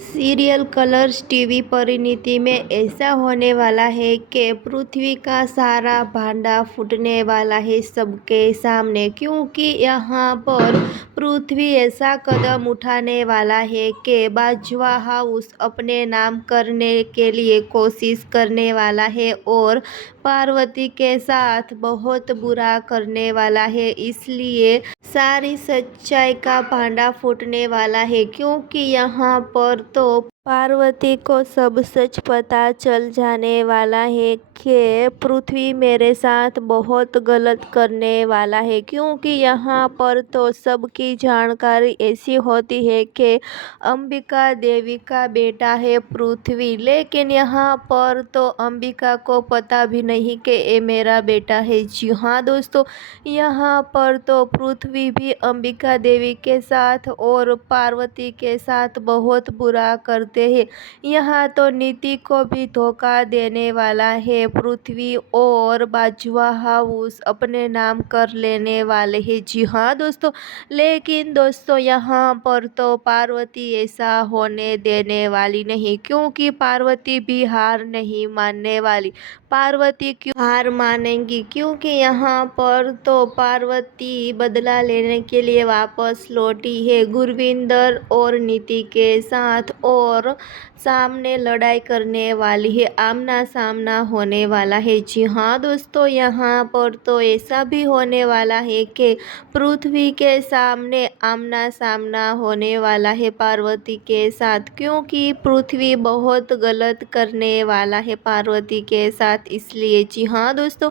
Serial Colors TV Parineeti में ऐसा होने वाला है कि पृथ्वी का सारा भांडा फूटने वाला है सबके सामने, क्योंकि यहाँ पर पृथ्वी ऐसा कदम उठाने वाला है कि बाजवा हाउस अपने नाम करने के लिए कोशिश करने वाला है और पार्वती के साथ बहुत बुरा करने वाला है। इसलिए सारी सच्चाई का भांडा फूटने वाला है, क्योंकि यहाँ पर तो पार्वती को सब सच पता चल जाने वाला है कि पृथ्वी मेरे साथ बहुत गलत करने वाला है। क्योंकि यहाँ पर तो सबकी जानकारी ऐसी होती है कि अंबिका देवी का बेटा है पृथ्वी, लेकिन यहाँ पर तो अंबिका को पता भी नहीं कि ये मेरा बेटा है। जी हाँ दोस्तों, यहाँ पर तो पृथ्वी भी अंबिका देवी के साथ और पार्वती के साथ बहुत बुरा करते हैं। यहाँ तो नीति को भी धोखा देने वाला है पृथ्वी और बाजवा हाउस अपने नाम कर लेने वाले हैं। जी हाँ दोस्तों, लेकिन दोस्तों यहाँ पर तो पार्वती ऐसा होने देने वाली नहीं, क्योंकि पार्वती भी हार नहीं मानने वाली। पार्वती क्यों हार मानेंगी? क्योंकि यहाँ पर तो पार्वती बदला लेने के लिए वापस लौटी है गुरविंदर और नीति के साथ, और सामने लड़ाई करने वाली है, आमना सामना होने वाला है। जी हाँ दोस्तों, यहाँ पर तो ऐसा भी होने वाला है कि पृथ्वी के सामने आमना सामना होने वाला है पार्वती के साथ, क्योंकि पृथ्वी बहुत गलत करने वाला है पार्वती के साथ। इसलिए जी हाँ दोस्तों,